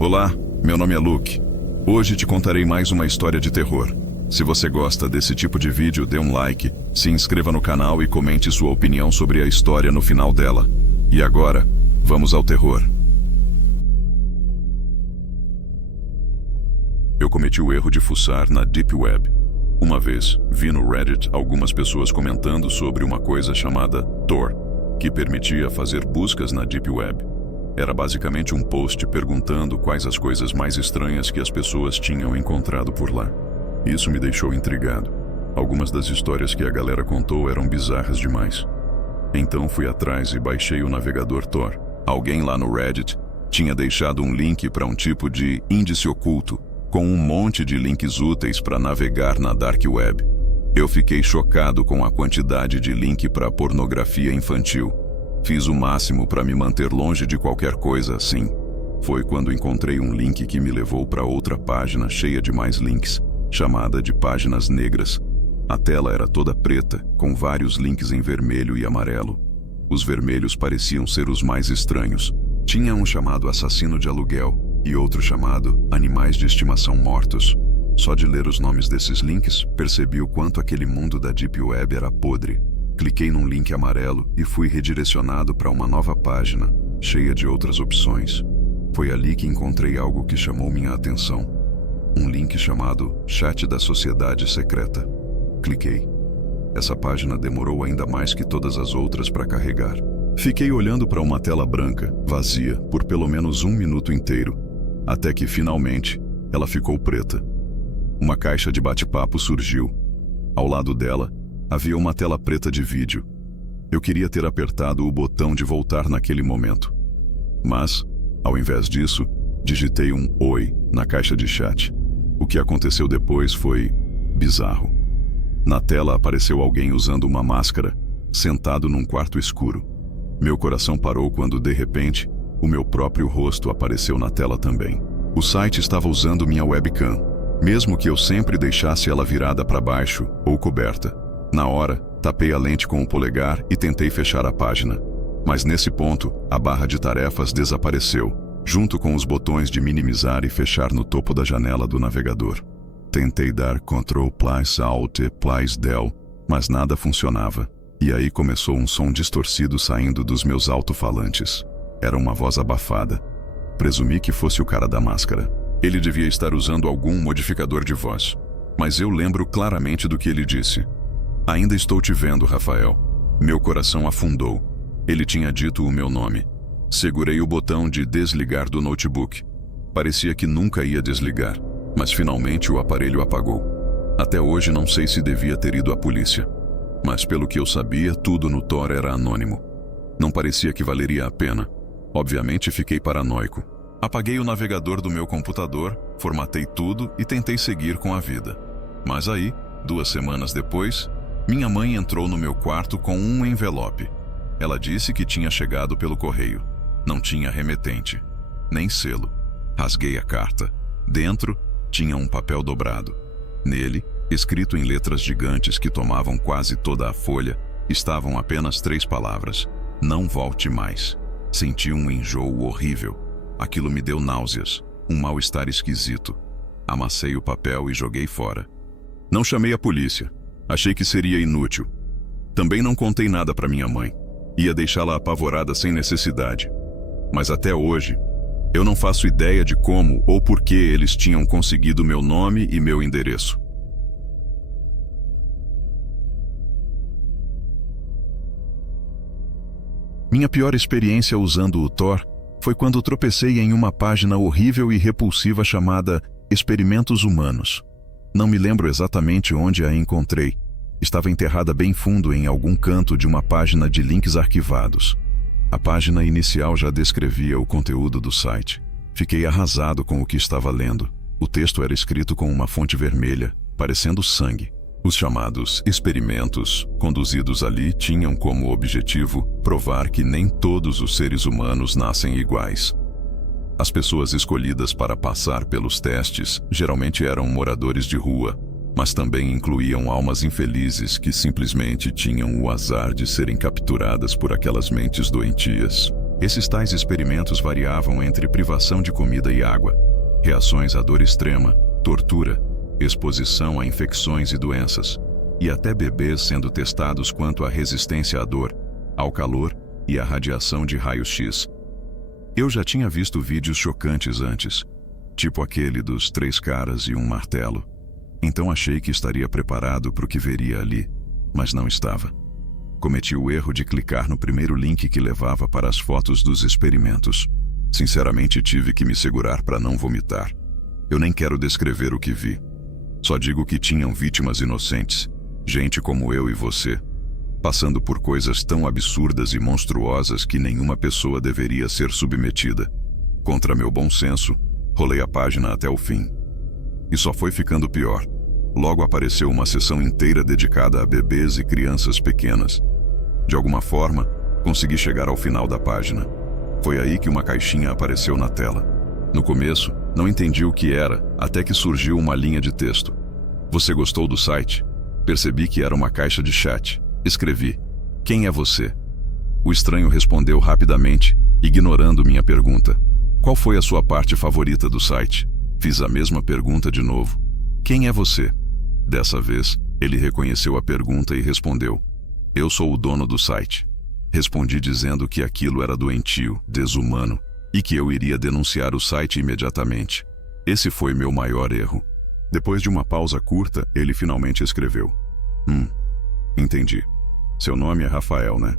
Olá, meu nome é Luke. Hoje te contarei mais uma história de terror. Se você gosta desse tipo de vídeo, dê um like, se inscreva no canal e comente sua opinião sobre a história no final dela. E agora, vamos ao terror. Eu cometi o erro de fuçar na Deep Web. Uma vez, vi no Reddit algumas pessoas comentando sobre uma coisa chamada Tor, que permitia fazer buscas na Deep Web. Era basicamente um post perguntando quais as coisas mais estranhas que as pessoas tinham encontrado por lá. Isso me deixou intrigado. Algumas das histórias que a galera contou eram bizarras demais. Então fui atrás e baixei o navegador Tor. Alguém lá no Reddit tinha deixado um link para um tipo de índice oculto, com um monte de links úteis para navegar na Dark Web. Eu fiquei chocado com a quantidade de link para pornografia infantil. Fiz o máximo para me manter longe de qualquer coisa assim. Foi quando encontrei um link que me levou para outra página cheia de mais links, chamada de Páginas Negras. A tela era toda preta, com vários links em vermelho e amarelo. Os vermelhos pareciam ser os mais estranhos. Tinha um chamado Assassino de Aluguel e outro chamado Animais de Estimação Mortos. Só de ler os nomes desses links, percebi o quanto aquele mundo da Deep Web era podre. Cliquei num link amarelo e fui redirecionado para uma nova página, cheia de outras opções. Foi ali que encontrei algo que chamou minha atenção. Um link chamado Chat da Sociedade Secreta. Cliquei. Essa página demorou ainda mais que todas as outras para carregar. Fiquei olhando para uma tela branca, vazia, por pelo menos 1 minuto inteiro, até que, finalmente, ela ficou preta. Uma caixa de bate-papo surgiu. Ao lado dela, havia uma tela preta de vídeo. Eu queria ter apertado o botão de voltar naquele momento. Mas, ao invés disso, digitei um "Oi" na caixa de chat. O que aconteceu depois foi bizarro. Na tela apareceu alguém usando uma máscara, sentado num quarto escuro. Meu coração parou quando, de repente, o meu próprio rosto apareceu na tela também. O site estava usando minha webcam, mesmo que eu sempre deixasse ela virada para baixo ou coberta. Na hora, tapei a lente com o polegar e tentei fechar a página. Mas nesse ponto, a barra de tarefas desapareceu, junto com os botões de minimizar e fechar no topo da janela do navegador. Tentei dar Ctrl+Alt+Del, mas nada funcionava. E aí começou um som distorcido saindo dos meus alto-falantes. Era uma voz abafada. Presumi que fosse o cara da máscara. Ele devia estar usando algum modificador de voz. Mas eu lembro claramente do que ele disse. "Ainda estou te vendo, Rafael." Meu coração afundou. Ele tinha dito o meu nome. Segurei o botão de desligar do notebook. Parecia que nunca ia desligar, mas finalmente o aparelho apagou. Até hoje não sei se devia ter ido à polícia. Mas pelo que eu sabia, tudo no Tor era anônimo. Não parecia que valeria a pena. Obviamente fiquei paranoico. Apaguei o navegador do meu computador, formatei tudo e tentei seguir com a vida. Mas aí, 2 semanas depois, minha mãe entrou no meu quarto com um envelope. Ela disse que tinha chegado pelo correio. Não tinha remetente, nem selo. Rasguei a carta. Dentro, tinha um papel dobrado. Nele, escrito em letras gigantes que tomavam quase toda a folha, estavam apenas 3 palavras: "Não volte mais." Senti um enjoo horrível. Aquilo me deu náuseas, um mal-estar esquisito. Amassei o papel e joguei fora. Não chamei a polícia. Achei que seria inútil. Também não contei nada para minha mãe. Ia deixá-la apavorada sem necessidade. Mas até hoje, eu não faço ideia de como ou por que eles tinham conseguido meu nome e meu endereço. Minha pior experiência usando o Tor foi quando tropecei em uma página horrível e repulsiva chamada Experimentos Humanos. Não me lembro exatamente onde a encontrei. Estava enterrada bem fundo em algum canto de uma página de links arquivados. A página inicial já descrevia o conteúdo do site. Fiquei arrasado com o que estava lendo. O texto era escrito com uma fonte vermelha, parecendo sangue. Os chamados experimentos conduzidos ali tinham como objetivo provar que nem todos os seres humanos nascem iguais. As pessoas escolhidas para passar pelos testes geralmente eram moradores de rua, mas também incluíam almas infelizes que simplesmente tinham o azar de serem capturadas por aquelas mentes doentias. Esses tais experimentos variavam entre privação de comida e água, reações à dor extrema, tortura, exposição a infecções e doenças, e até bebês sendo testados quanto à resistência à dor, ao calor e à radiação de raios-x. Eu já tinha visto vídeos chocantes antes, tipo aquele dos 3 caras e um martelo. Então achei que estaria preparado para o que veria ali, mas não estava. Cometi o erro de clicar no primeiro link que levava para as fotos dos experimentos. Sinceramente, tive que me segurar para não vomitar. Eu nem quero descrever o que vi. Só digo que tinham vítimas inocentes, gente como eu e você, passando por coisas tão absurdas e monstruosas que nenhuma pessoa deveria ser submetida. Contra meu bom senso, rolei a página até o fim. E só foi ficando pior. Logo apareceu uma seção inteira dedicada a bebês e crianças pequenas. De alguma forma, consegui chegar ao final da página. Foi aí que uma caixinha apareceu na tela. No começo, não entendi o que era, até que surgiu uma linha de texto. Você gostou do site? Percebi que era uma caixa de chat. Escrevi: quem é você? O estranho respondeu rapidamente, ignorando minha pergunta. Qual foi a sua parte favorita do site? Fiz a mesma pergunta de novo. Quem é você? Dessa vez, ele reconheceu a pergunta e respondeu: eu sou o dono do site. Respondi dizendo que aquilo era doentio, desumano, e que eu iria denunciar o site imediatamente. Esse foi meu maior erro. Depois de uma pausa curta, ele finalmente escreveu: entendi. Seu nome é Rafael, né?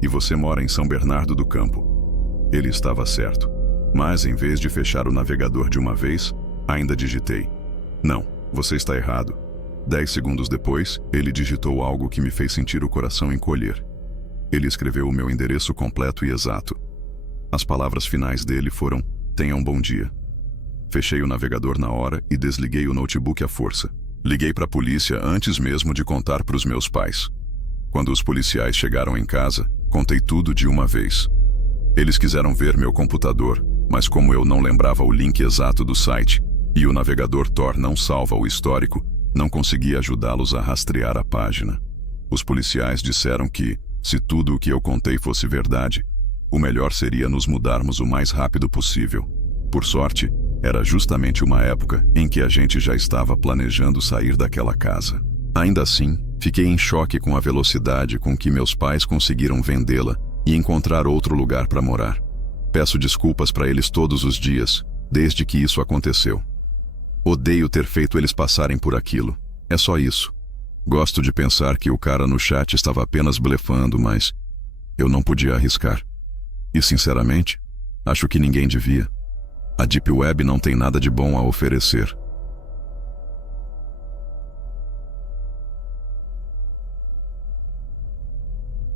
E você mora em São Bernardo do Campo. Ele estava certo. Mas, em vez de fechar o navegador de uma vez, ainda digitei: não, você está errado. 10 segundos depois, ele digitou algo que me fez sentir o coração encolher. Ele escreveu o meu endereço completo e exato. As palavras finais dele foram: tenha um bom dia. Fechei o navegador na hora e desliguei o notebook à força. Liguei para a polícia antes mesmo de contar para os meus pais. Quando os policiais chegaram em casa, contei tudo de uma vez. Eles quiseram ver meu computador, mas como eu não lembrava o link exato do site e o navegador Tor não salva o histórico, não consegui ajudá-los a rastrear a página. Os policiais disseram que, se tudo o que eu contei fosse verdade, o melhor seria nos mudarmos o mais rápido possível. Por sorte, era justamente uma época em que a gente já estava planejando sair daquela casa. Ainda assim, fiquei em choque com a velocidade com que meus pais conseguiram vendê-la e encontrar outro lugar para morar. Peço desculpas para eles todos os dias, desde que isso aconteceu. Odeio ter feito eles passarem por aquilo. É só isso. Gosto de pensar que o cara no chat estava apenas blefando, mas eu não podia arriscar. E sinceramente, acho que ninguém devia. A Deep Web não tem nada de bom a oferecer.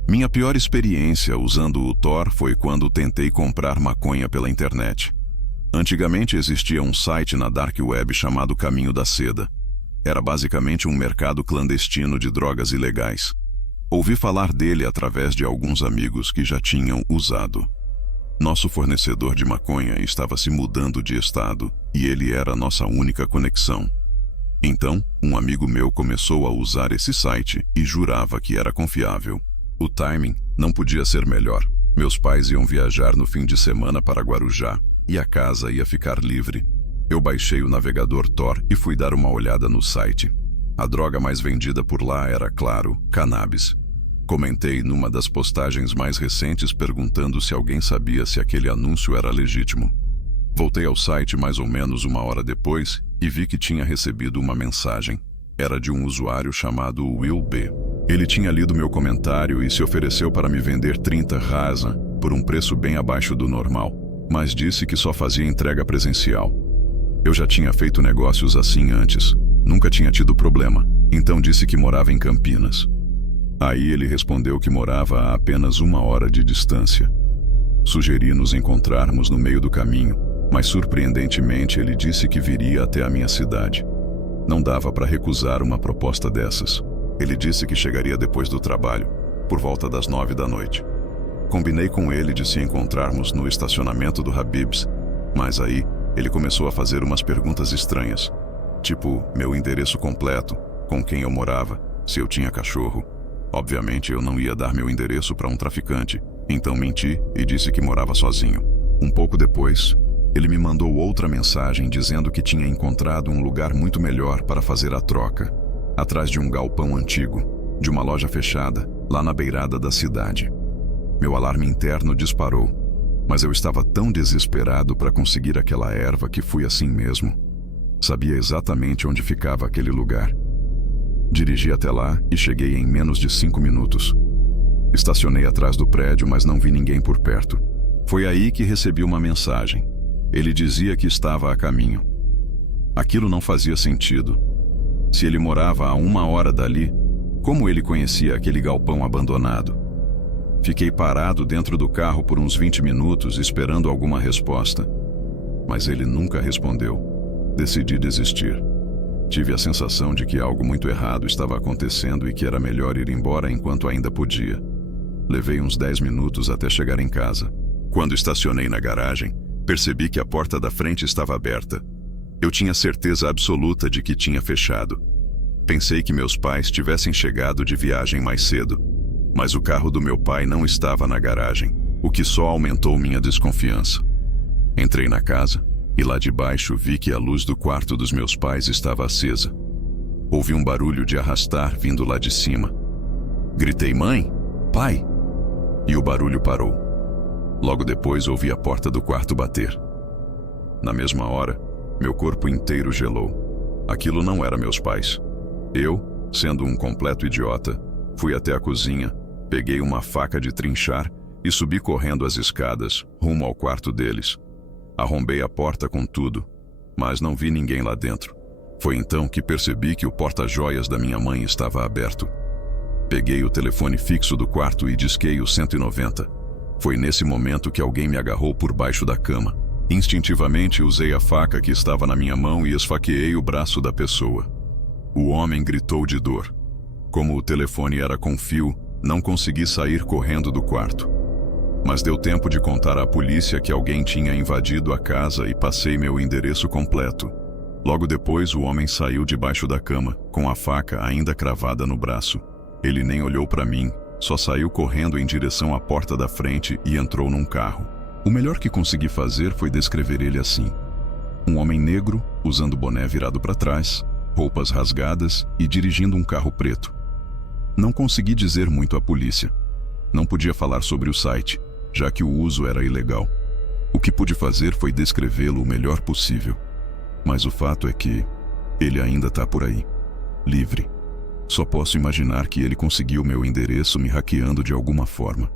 Minha pior experiência usando o Tor foi quando tentei comprar maconha pela internet. Antigamente existia um site na Dark Web chamado Caminho da Seda. Era basicamente um mercado clandestino de drogas ilegais. Ouvi falar dele através de alguns amigos que já tinham usado. Nosso fornecedor de maconha estava se mudando de estado e ele era nossa única conexão. Então, um amigo meu começou a usar esse site e jurava que era confiável. O timing não podia ser melhor. Meus pais iam viajar no fim de semana para Guarujá e a casa ia ficar livre. Eu baixei o navegador Tor e fui dar uma olhada no site. A droga mais vendida por lá era, claro, cannabis. Comentei numa das postagens mais recentes perguntando se alguém sabia se aquele anúncio era legítimo. Voltei ao site mais ou menos uma hora depois e vi que tinha recebido uma mensagem. Era de um usuário chamado Will B. Ele tinha lido meu comentário e se ofereceu para me vender 30 Rasa por um preço bem abaixo do normal, mas disse que só fazia entrega presencial. Eu já tinha feito negócios assim antes, nunca tinha tido problema, então disse que morava em Campinas. Aí ele respondeu que morava a apenas 1 hora de distância. Sugeri nos encontrarmos no meio do caminho, mas surpreendentemente ele disse que viria até a minha cidade. Não dava para recusar uma proposta dessas. Ele disse que chegaria depois do trabalho, por volta das 9 da noite. Combinei com ele de se encontrarmos no estacionamento do Habib's, mas aí ele começou a fazer umas perguntas estranhas, tipo meu endereço completo, com quem eu morava, se eu tinha cachorro. Obviamente eu não ia dar meu endereço para um traficante, Então menti e disse que morava sozinho. Um pouco depois, ele me mandou outra mensagem dizendo que tinha encontrado um lugar muito melhor para fazer a troca, atrás de um galpão antigo, de uma loja fechada, lá na beirada da cidade. Meu alarme interno disparou, mas eu estava tão desesperado para conseguir aquela erva que fui assim mesmo. Sabia exatamente onde ficava aquele lugar. Dirigi até lá e cheguei em menos de 5 minutos. Estacionei atrás do prédio, mas não vi ninguém por perto. Foi aí que recebi uma mensagem. Ele dizia que estava a caminho. Aquilo não fazia sentido. Se ele morava a 1 hora dali, como ele conhecia aquele galpão abandonado? Fiquei parado dentro do carro por uns 20 minutos esperando alguma resposta. Mas ele nunca respondeu. Decidi desistir. Tive a sensação de que algo muito errado estava acontecendo e que era melhor ir embora enquanto ainda podia. Levei uns 10 minutos até chegar em casa. Quando estacionei na garagem, percebi que a porta da frente estava aberta. Eu tinha certeza absoluta de que tinha fechado. Pensei que meus pais tivessem chegado de viagem mais cedo, mas o carro do meu pai não estava na garagem, o que só aumentou minha desconfiança. Entrei na casa e lá de baixo vi que a luz do quarto dos meus pais estava acesa. Ouvi um barulho de arrastar vindo lá de cima. Gritei: "Mãe! Pai!" E o barulho parou. Logo depois ouvi a porta do quarto bater. Na mesma hora, meu corpo inteiro gelou. Aquilo não era meus pais. Eu, sendo um completo idiota, fui até a cozinha, peguei uma faca de trinchar e subi correndo as escadas, rumo ao quarto deles. Arrombei a porta com tudo, mas não vi ninguém lá dentro. Foi então que percebi que o porta-joias da minha mãe estava aberto. Peguei o telefone fixo do quarto e disquei o 190. Foi nesse momento que alguém me agarrou por baixo da cama. Instintivamente usei a faca que estava na minha mão e esfaqueei o braço da pessoa. O homem gritou de dor. Como o telefone era com fio, não consegui sair correndo do quarto. Mas deu tempo de contar à polícia que alguém tinha invadido a casa e passei meu endereço completo. Logo depois, o homem saiu debaixo da cama, com a faca ainda cravada no braço. Ele nem olhou para mim, só saiu correndo em direção à porta da frente e entrou num carro. O melhor que consegui fazer foi descrever ele assim: um homem negro, usando boné virado para trás, roupas rasgadas e dirigindo um carro preto. Não consegui dizer muito à polícia. Não podia falar sobre o site, já que o uso era ilegal. O que pude fazer foi descrevê-lo o melhor possível. Mas o fato é que ele ainda está por aí, livre. Só posso imaginar que ele conseguiu meu endereço me hackeando de alguma forma.